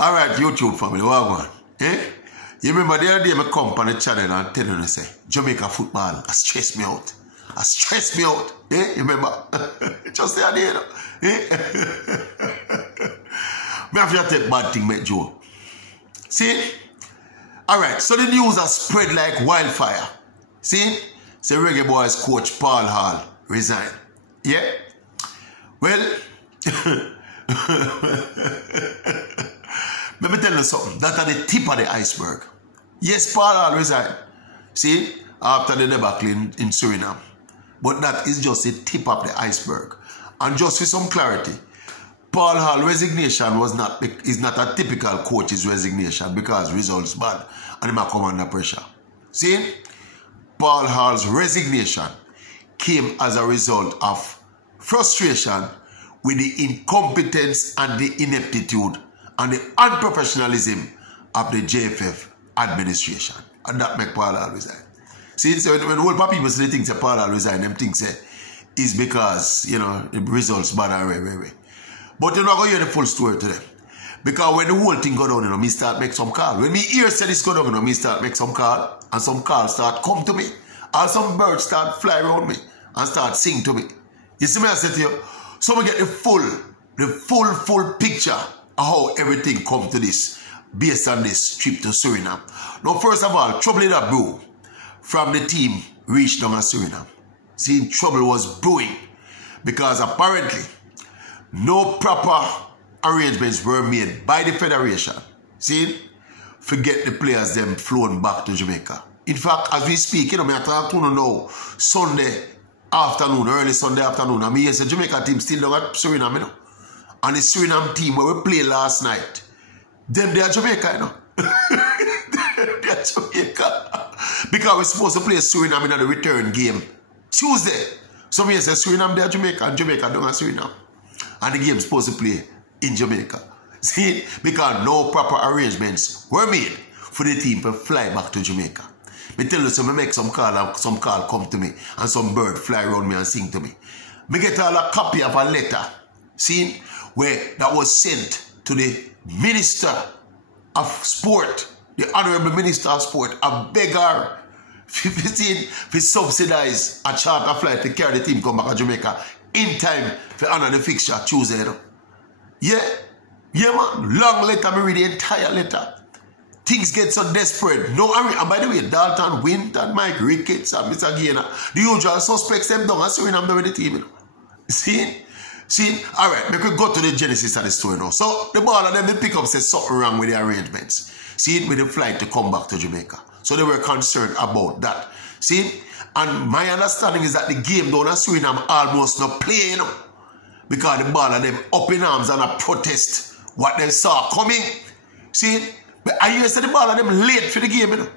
All right, YouTube family, what going? Eh? You remember the other day I come on the channel and tell you, say, Jamaica football has stressed me out. Has stressed me out. Eh? You remember? Just the other day, you know? Eh? Me have to take bad thing, make Joe. See? All right, so the news has spread like wildfire. See? Say Reggae Boys coach Paul Hall resigned. Yeah? Well, let me tell you something. That's at the tip of the iceberg. Yes, Paul Hall resigned. See? After the debacle in Suriname. But that is just the tip of the iceberg. And just for some clarity, Paul Hall's resignation is not a typical coach's resignation because results bad and he might come under pressure. See? Paul Hall's resignation came as a result of frustration with the incompetence and the ineptitude and the unprofessionalism of the JFF administration. And that make Paul Hall resign. See, so when all people say things that Paul Hall resign, them things say is because, you know, the results bad and But you're not going to hear the full story today. Because when the whole thing go down, you know, me start make some call. When me hear say this go down, you know, me start make some call. And some calls start come to me. And some birds start fly around me. And start sing to me. You see me I say to you? So we get the full picture of how everything come to this. Based on this trip to Suriname. Now, first of all, trouble that brew from the team reached down at Suriname. See, trouble was brewing. Because apparently, no proper arrangements were made by the Federation. See? Forget the players them flown back to Jamaica. In fact, as we speak, you know, I talk to you now, Sunday afternoon, early Sunday afternoon, I mean, yes, the Jamaica team still down at Suriname, you know. And the Suriname team where we played last night, them they are Jamaica, you know. They are Jamaica. Because we're supposed to play Suriname in the return game Tuesday. So me say Suriname they are Jamaica and Jamaica down at Suriname. And the game is supposed to play in Jamaica. See? Because no proper arrangements were made for the team to fly back to Jamaica. Me tell you, so me make some call come to me and some bird fly around me and sing to me. Me get a copy of a letter, see, where that was sent to the Minister of Sport, the Honorable Minister of Sport, a beggar to subsidize a charter flight to carry the team come back to Jamaica in time for honor the fixture Tuesday. You know? Yeah, man. Long letter, me read the entire letter. Things get so desperate. No, and by the way, Dalton, Winton, Mike Ricketts, and Mr. Gainer, the usual suspects, them down and Suriname down with the team. You know? See? All right, we could go to the genesis of the story now. So, the ball of them, they pick up, say something wrong with the arrangements. See, with the flight to come back to Jamaica. So, they were concerned about that. See? And my understanding is that the game down at Suriname almost not playing, you know? Because the ball of them up in arms and a protest what they saw coming. See? But I used to the ball of them late for the game, you know.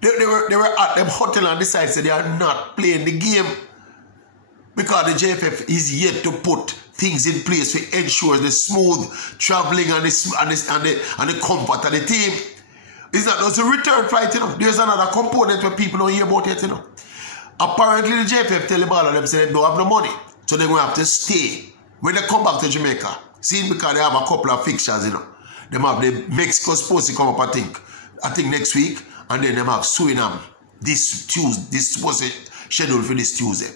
They were at them hotel and decided they are not playing the game. Because the JFF is yet to put things in place to ensure the smooth traveling and the comfort of the team. It's not just a return flight, you know. There's another component where people don't hear about it, you know. Apparently the JFF tell the ball of them say they don't have no money. So they're going to have to stay when they come back to Jamaica. See, because they have a couple of fixtures, you know. They have the Mexico supposed to come up, I think next week. And then they have Suriname this Tuesday. This was scheduled for this Tuesday.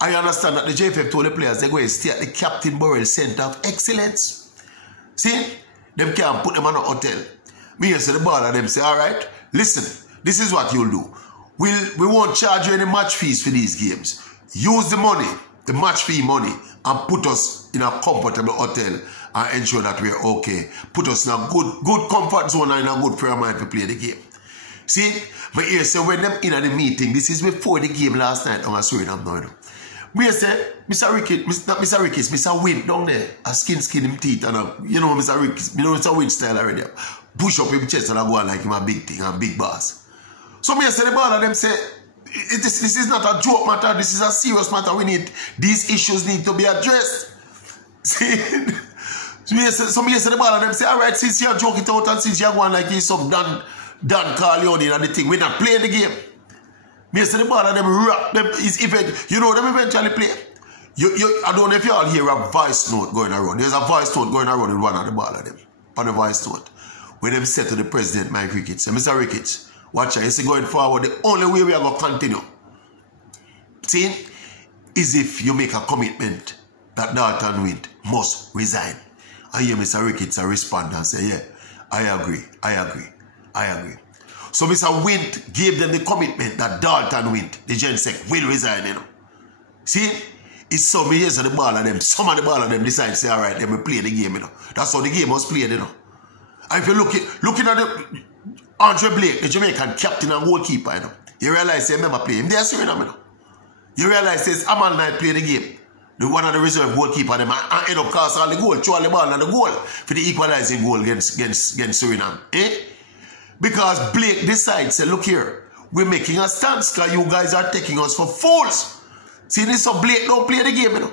I understand that the JFF told the players they're going to stay at the Captain Burrell Center of Excellence. See? Them can't put them on a hotel. Me and say the ball and them say, all right, listen, this is what you'll do. We won't charge you any match fees for these games. Use the money, the match fee money, and put us in a comfortable hotel and ensure that we're okay. Put us in a good comfort zone and in a good prayer mind to play the game. See? But here, so when them in at the meeting, this is before the game last night on a Suriname now, you know. Me say, Mr. Ricketts, not Mr. Ricketts, Mr. Wint down there, a skin him teeth, and you know Mr. Ricketts, you know Mr. Wint style already. Push up him chest and I go on like him a big thing, a big boss. So me say the ball of them say, this is not a joke matter, this is a serious matter. These issues need to be addressed. See? So me say the ball of them say, all right, since you're joking it out and since you're going like he's some Dan Carleone and the thing, we're not playing the game. Me say the ball of them rap them is event. You know them eventually play. I don't know if you all hear a voice note going around. There's a voice note going around in one of the ball of them. on the voice note when them said to the president, Mike Ricketts, say, Mr. Ricketts, watch out, you see going forward, the only way we are going to continue, see, is if you make a commitment that Dalton Wint must resign. And here Mr. Ricketts respond and say, yeah, I agree. So Mr. Wint gave them the commitment that Dalton Wint, the GenSec, will resign, you know. See, it's some years of the ball of them, some of the ball of them decide to say, all right, then we play the game, you know. That's how the game was played, you know. And if you're looking at the Andre Blake, the Jamaican captain and goalkeeper, you know, you realize they remember playing him. They're Suriname, you know. You realize there's Amal Knight play the game. The one of the reserve goalkeeper, them and end up cast all the goal, throw all the ball and the goal for the equalizing goal against Suriname. Eh? Because Blake decides, say, look here, we're making a stance because you guys are taking us for fools. See, this so Blake don't play the game, you know.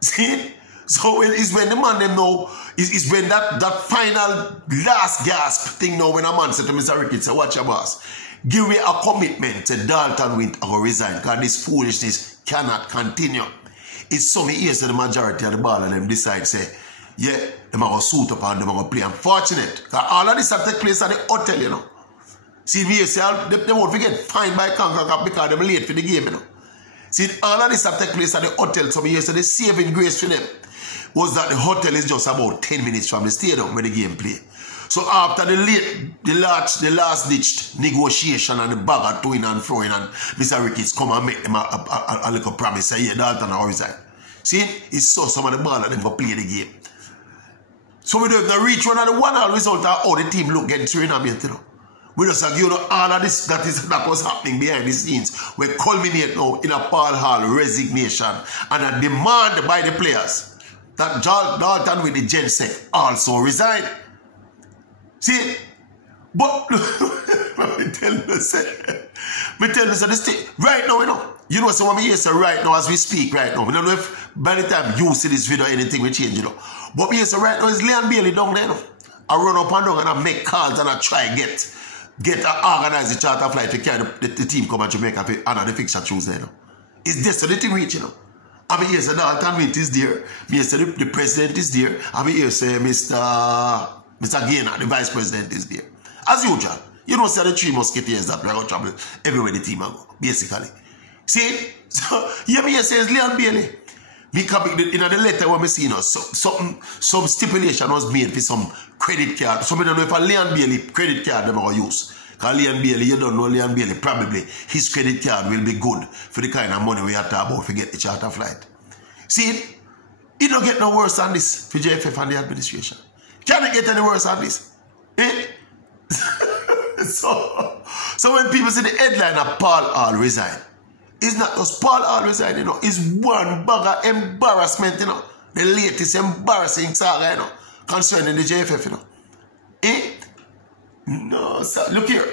See? So it's when the man them know, it's when that final last gasp thing now when a man said to Mr. Ricketts, say, watch your boss. Give me a commitment to Dalton Wint or resign because this foolishness cannot continue. It's some years that the majority of the ball and them decide, say, yeah, them are going to suit up and them are going to play. Unfortunate. All of this have take place at the hotel, you know. See, me say, they won't forget fined by CONCACAF because they're late for the game, you know. See, all of this have take place at the hotel some years, so the saving grace for them was that the hotel is just about 10 minutes from the stadium where the game play. So after the last ditched negotiation and the bag of to in and throwing and Mr. Ricketts come and make them a little promise, say, yeah, Dalton will resign. See, it's so some of the ball and them go play the game. So we don't even reach one of the 1-1 result of how the team look against Suriname, you know. We just give you all of this that was happening behind the scenes. We culminate now in a Paul Hall resignation and a demand by the players that Dalton with the GenSec also resign. See, but me tell you, this thing right now, you know, so what me say right now as we speak right now. We don't know if by the time you see this video anything will change, you know. But me say right now is Leon Bailey down there, you know. I run up and down and I make calls and I try get organize the charter flight to carry the team come to Jamaica for another fixture Tuesday, you know. It's this so the thing reach, you know. I mean, yes, Dalton Wint is there. Me say the president is there. I mean, yes, Mr. Gaynor, the vice president, is there. As usual, you know, say the three musketeers that we are going to travel everywhere the team go, basically. See? So, you me says Leon Bailey. Because in the letter when we see, you know, some stipulation was made for some credit card. So, I don't know if a Leon Bailey credit card them are going to use. Because Leon Bailey, you don't know Leon Bailey, probably his credit card will be good for the kind of money we are talking about to get the charter flight. See? It don't get no worse than this for JFF and the administration. Can it get any worse than this? Eh? so when people see the headline of Paul Hall resign, it's not just Paul Hall resign, you know. It's one bag of embarrassment, you know. The latest embarrassing saga, you know, concerning the JFF, you know. Eh? No, sir. Look here.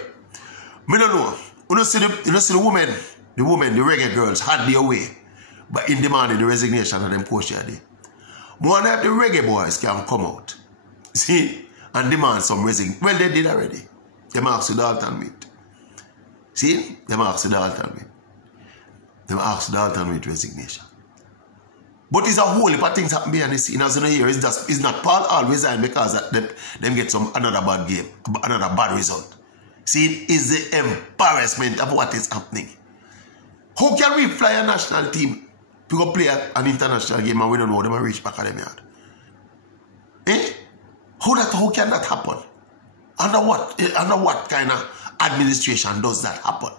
Me don't know. You know see the women, the reggae girls had their way, but in demanding the resignation of them coach there. One of the reggae boys can come out. See, and demand some resignation. Well, they did already. They asked the Dalton Wint. See, they asked the Dalton Wint. They asked the Dalton Wint resignation. But it's a whole heap of things happen behind the scene. As you know here, it's not Paul Hall resign because them get another bad game, another bad result. See, it is the embarrassment of what is happening. How can we fly a national team to go play an international game and we don't know them and reach back at them yard? Eh? How can that happen? Under what kind of administration does that happen?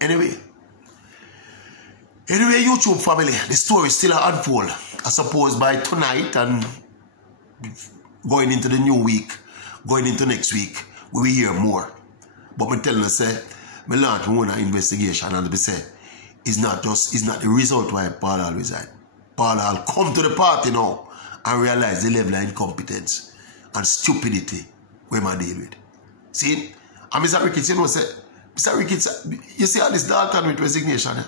Anyway, YouTube family, the story still unfold. I suppose by tonight and going into the new week, going into next week, we will hear more. But me telling you, say, me launch one investigation and me say, it's not the result why Paul Hall resign. Paul Hall come to the party now and realize the level of incompetence and stupidity we might deal with. See? And Mr. Ricketts, you know, say, Mr. Ricketts, you see all this Dalton Wint resignation, eh?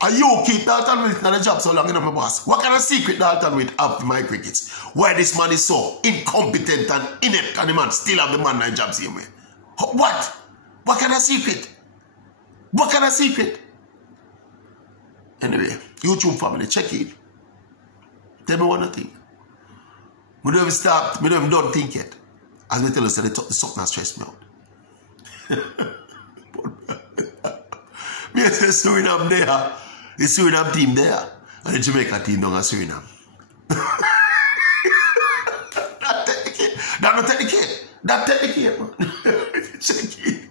And you keep Dalton Wint in the job so long, you know, my boss. What kind of secret Dalton Wint have for my Ricketts? Why this man is so incompetent and inept and the man still have the man in the job same way? What? What kind of secret? What kind of secret? Anyway, YouTube family, check it. Tell me one thing. We don't even start, we don't even don't think yet. As we tell you, they took the something that stressed me out. Me say Suriname there, the Suriname team there, and the Jamaica team down at Suriname. That not technicate. That technicate, man. Check it.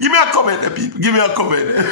Give me a comment, people. Give me a comment.